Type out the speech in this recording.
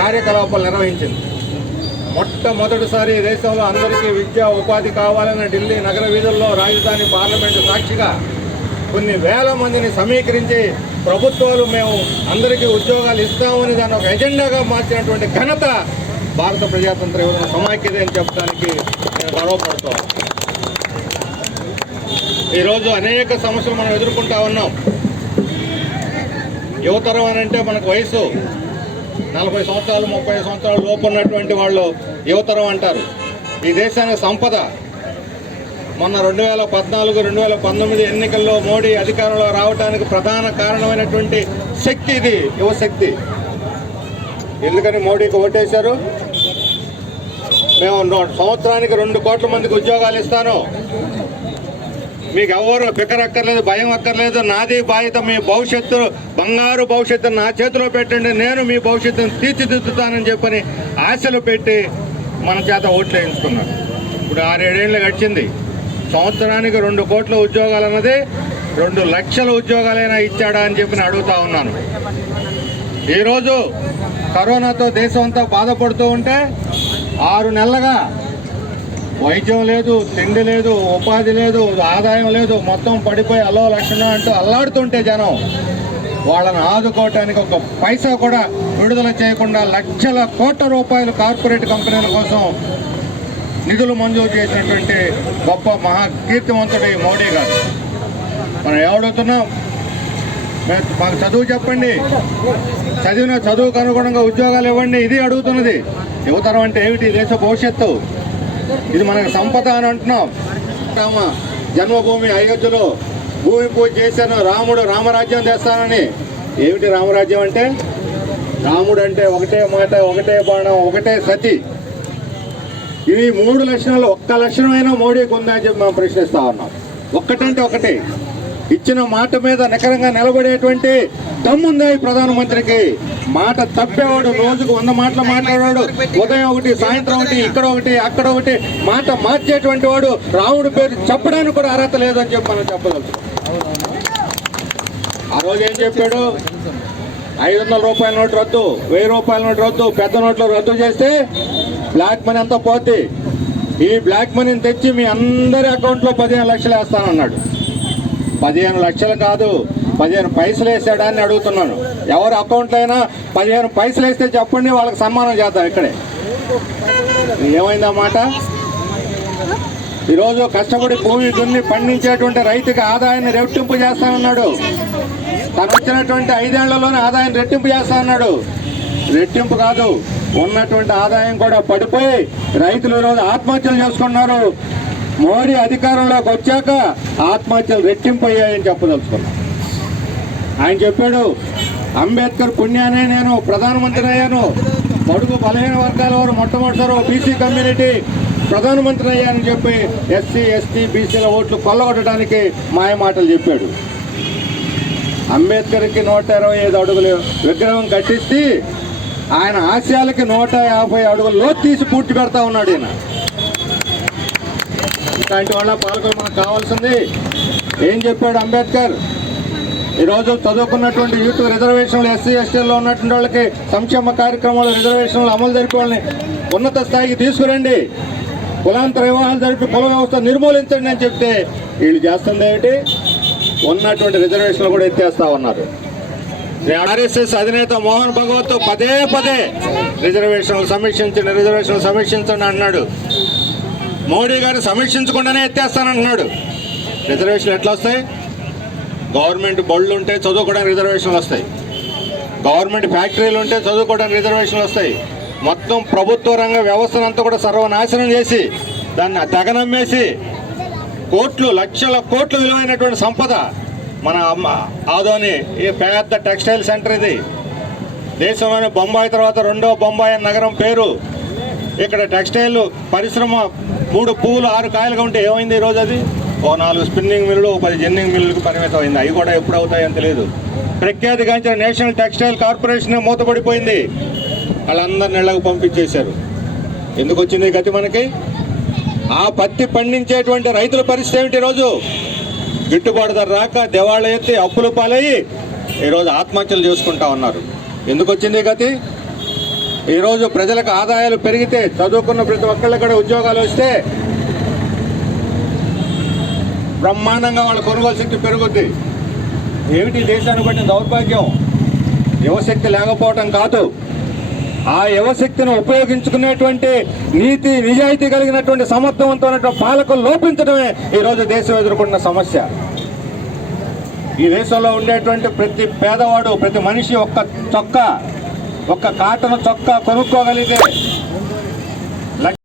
కార్యకలాపాలు నిర్వహించింది. మొట్టమొదటిసారి దేశంలో అందరికీ విద్యా ఉపాధి కావాలని ఢిల్లీ నగర వీధుల్లో రాజధాని పార్లమెంటు సాక్షిగా కొన్ని వేల మందిని సమీకరించి ప్రభుత్వాలు మేము అందరికీ ఉద్యోగాలు ఇస్తామని దాన్ని ఒక ఎజెండాగా మార్చినటువంటి ఘనత భారత ప్రజాతంత్ర యువత సమాఖ్యత అని చెప్పడానికి నేను గర్వపడుతాను ఈరోజు అనేక సమస్యలు మనం ఎదుర్కొంటా ఉన్నాం. యువతరం అని అంటే మనకు వయసు. నలభై సంవత్సరాలు ముప్పై సంవత్సరాలు లోపు ఉన్నటువంటి వాళ్ళు యువతరం అంటారు. ఈ దేశానికి సంపద. మొన్న రెండు వేల పద్నాలుగు రెండు వేల పంతొమ్మిది ఎన్నికల్లో మోడీ అధికారంలో రావడానికి ప్రధాన కారణమైనటువంటి శక్తి ఇది యువశక్తి ఎందుకని మోడీకి ఓటేశారు? మేము సంవత్సరానికి రెండు కోట్ల మందికి ఉద్యోగాలు ఇస్తాను. మీకు ఎవరు పికరక్కర్లేదు భయం అక్కర్లేదు. నాది బాధ్యత మీ భవిష్యత్తు బంగారు భవిష్యత్తు నా చేతిలో పెట్టండి. నేను మీ భవిష్యత్తును తీర్చిదిద్దుతానని చెప్పని ఆశలు పెట్టి మన చేత ఓట్లు వేయించుకున్నారు. ఇప్పుడు ఆరేడేళ్ళు గడిచింది. సంవత్సరానికి రెండు కోట్ల ఉద్యోగాలు అన్నది రెండు లక్షల ఉద్యోగాలైనా ఇచ్చాడా అని చెప్పి అడుగుతా ఉన్నాను. ఈరోజు కరోనాతో దేశం అంతా బాధపడుతూ ఉంటే ఆరు నెలలుగా వైద్యం లేదు తిండి లేదు ఉపాధి లేదు ఆదాయం లేదు మొత్తం పడిపోయి అల్లో లక్షణం అంటూ అల్లాడుతుంటే జనం వాళ్ళని ఆదుకోవటానికి ఒక పైసా కూడా విడుదల చేయకుండా లక్షల కోట్ల రూపాయలు కార్పొరేట్ కంపెనీల కోసం నిధులు మంజూరు చేసినటువంటి గొప్ప మహాకీర్తివంతుడు మోడీ గారు. మనం ఎవడుతున్నాం మాకు చదువు చెప్పండి. చదివిన చదువుకు అనుగుణంగా ఉద్యోగాలు ఇవ్వండి ఇది అడుగుతున్నది. యువతరం అంటే ఏమిటి? దేశ భవిష్యత్తు. ఇది మనకు సంపద అని అంటున్నాం. జన్మభూమి అయోధ్యలో భూమి పూజ చేశాను. రాముడు రామరాజ్యం చేస్తానని. ఏమిటి రామరాజ్యం అంటే? రాముడు అంటే ఒకటే మాట ఒకటే బాణం ఒకటే సతి. ఇవి మూడు లక్షణాలు. ఒక్క లక్షణమైనా మోడీకి ఉందా అని చెప్పి మనం ప్రశ్నిస్తా ఉన్నాం. ఒక్కటంటే ఒకటే. ఇచ్చిన మాట మీద నికరంగా నిలబడేటువంటి దమ్ముందా ఈ ప్రధానమంత్రికి మాట తప్పేవాడు రోజుకు వంద మాటలు మాట్లాడేవాడు ఉదయం ఒకటి సాయంత్రం ఒకటి ఇక్కడ ఒకటి అక్కడ ఒకటి మాట మార్చేటువంటి వాడు రాముడి పేరు చెప్పడానికి కూడా అర్హత లేదని చెప్పి మనం చెప్పగలుగుతాం ఆ రోజు ఏం చెప్పాడు? ఐదు వందల రూపాయల నోటు రద్దు వెయ్యి రూపాయల నోటు రద్దు పెద్ద నోట్లు రద్దు చేస్తే బ్లాక్ మనీ అంతా పోద్ది. ఈ బ్లాక్ మనీని తెచ్చి మీ అందరి అకౌంట్లో పదిహేను లక్షలు వేస్తానన్నాడు. పదిహేను లక్షలు కాదు పదిహేను పైసలు వేసాడా అని అడుగుతున్నాను. ఎవరి అకౌంట్లో అయినా పదిహేను పైసలు వేస్తే చెప్పండి వాళ్ళకి సన్మానం చేద్దాం ఇక్కడే. ఏమైందన్నమాట? ఈరోజు కష్టపడి భూమి దున్ని పండించేటువంటి రైతుకి ఆదాయాన్ని రెట్టింపు చేస్తానన్నాడు. తను వచ్చినటువంటి ఐదేళ్ళలోనే ఆదాయం రెట్టింపు చేస్తానన్నాడు. రెట్టింపు కాదు ఉన్నటువంటి ఆదాయం కూడా పడిపోయి రైతులు ఈరోజు ఆత్మహత్యలు చేసుకున్నారు. మోడీ అధికారంలోకి వచ్చాక ఆత్మహత్యలు రెట్టింపు అయ్యాయని ఆయన చెప్పాడు అంబేద్కర్ పుణ్యానే నేను ప్రధానమంత్రి అయ్యాను. పడుగు బలహీన వర్గాల వారు మొట్టమొదటిసారి బీసీ కమ్యూనిటీ ప్రధానమంత్రి అయ్యానని చెప్పి ఎస్సీ ఎస్టీ బీసీల ఓట్లు కొల్లగొట్టడానికి మాయ మాటలు చెప్పాడు. అంబేద్కర్కి నూట ఇరవై ఐదు అడుగులు విగ్రహం కట్టిస్తే ఆయన ఆశయాలకి నూట యాభై అడుగులు లోతు తీసి పూర్తి పెడతా ఉన్నాడు ఈయన. ఇలాంటి వాళ్ళ పాలకులు మనకు కావాల్సింది. ఏం చెప్పాడు అంబేద్కర్? ఈరోజు చదువుకున్నటువంటి యూత్ రిజర్వేషన్లు ఎస్సీ ఎస్టీల్లో ఉన్నటువంటి వాళ్ళకి సంక్షేమ కార్యక్రమాలు రిజర్వేషన్లు అమలు జరిపి వాళ్ళని ఉన్నత స్థాయికి తీసుకురండి. కులాంతర వివాహాలు జరిపి కుల వ్యవస్థ నిర్మూలించండి అని చెప్తే వీళ్ళు చేస్తుంది ఏమిటి? ఉన్నటువంటి రిజర్వేషన్లు కూడా ఎత్తేస్తా ఉన్నారు. ఆర్ఎస్ఎస్ అధినేత మోహన్ భగవత్ పదే పదే రిజర్వేషన్లు సమీక్షించండి రిజర్వేషన్లు సమీక్షించండి అన్నాడు. మోడీ గారు సమీక్షించకుండానే ఎత్తేస్తానంటున్నాడు. రిజర్వేషన్లు ఎట్లా వస్తాయి? గవర్నమెంట్ బళ్ళు ఉంటే చదువుకోవడానికి రిజర్వేషన్లు వస్తాయి. గవర్నమెంట్ ఫ్యాక్టరీలు ఉంటే చదువుకోవడానికి రిజర్వేషన్లు వస్తాయి. మొత్తం ప్రభుత్వ రంగ వ్యవస్థను అంతా కూడా సర్వనాశనం చేసి దాన్ని తెగనమ్మేసి కోట్లు లక్షల కోట్లు విలువైనటువంటి సంపద మన అమ్మ ఆదోని ఈ పెద్ద టెక్స్టైల్ సెంటర్ ఇది. దేశంలోని బొంబాయి తర్వాత రెండో బొంబాయి నగరం పేరు ఇక్కడ టెక్స్టైల్ పరిశ్రమ మూడు పువ్వులు ఆరు కాయలుగా ఉంటే ఏమైంది ఈరోజు అది? ఓ నాలుగు స్పిన్నింగ్ మిల్లులు ఓ పది జెన్నింగ్ మిల్లులకు పరిమితం అయింది అవి కూడా ఎప్పుడు అవుతాయని తెలియదు ప్రఖ్యాతిగాంచిన నేషనల్ టెక్స్టైల్ కార్పొరేషన్ మూతపడిపోయింది. వాళ్ళందరిని ఇళ్ళకు పంపించేశారు. ఎందుకు వచ్చింది ఈ గతి మనకి? ఆ పత్తి పండించేటువంటి రైతుల పరిస్థితి ఏమిటి ఈరోజు గిట్టుబాటు ధర రాక దేవాళ్ళ ఎత్తి అప్పులు పాలయ్యి ఈరోజు ఆత్మహత్యలు చేసుకుంటా ఉన్నారు. ఎందుకు వచ్చింది ఈ గతి? ఈరోజు ప్రజలకు ఆదాయాలు పెరిగితే చదువుకున్న ప్రతి ఒక్కళ్ళకి కూడా ఉద్యోగాలు వస్తే బ్రహ్మాండంగా వాళ్ళ కొనుగోలు శక్తి పెరుగుద్ది. ఏమిటి దేశాన్ని బట్టి దౌర్భాగ్యం? యువశక్తి లేకపోవటం కాదు. ఆ యువశక్తిని ఉపయోగించుకునేటువంటి నీతి నిజాయితీ కలిగినటువంటి సమర్థవంతమైనటువంటి పాలకులు లోపించడమే ఈరోజు దేశం ఎదుర్కొంటున్న సమస్య. ఈ దేశంలో ఉండేటువంటి ప్రతి పేదవాడు ప్రతి మనిషి ఒక్క చొక్కా ఒక్క కాటన్ చొక్కా కొనుక్కోగలిగితే